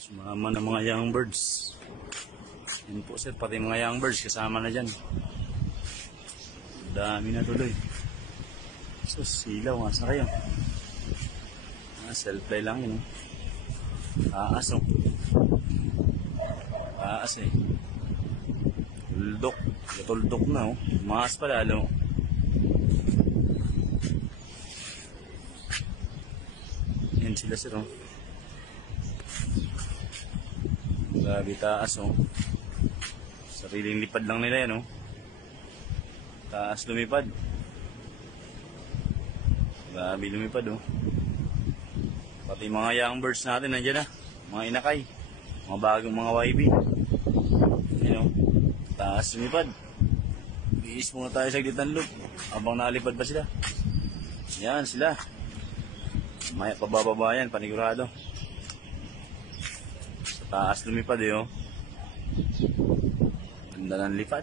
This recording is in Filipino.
Sumama ng mga young birds. Yun po sir, pati mga young birds kasama na dyan. Dami na tuloy. So silaw, mas na kayo. Self-play lang yun. Taas oh. Taas eh. Tuldok. Tuldok na oh. Maas pa lalo. Yan sila sir oh. Grabe taas oh. Sariling lipad lang nila yan oh. Taas lumipad. Grabe lumipad oh. Pati mga young birds natin nandiyan na. Mga inakay. Mga bagong mga YB. Yan oh. Taas lumipad. Iis muna tayo sa glitan loop. Habang nalipad pa sila. Yan sila. Maya pababa yan, panigurado. Sa taas lumipad eh oh. Ganda ng lipad.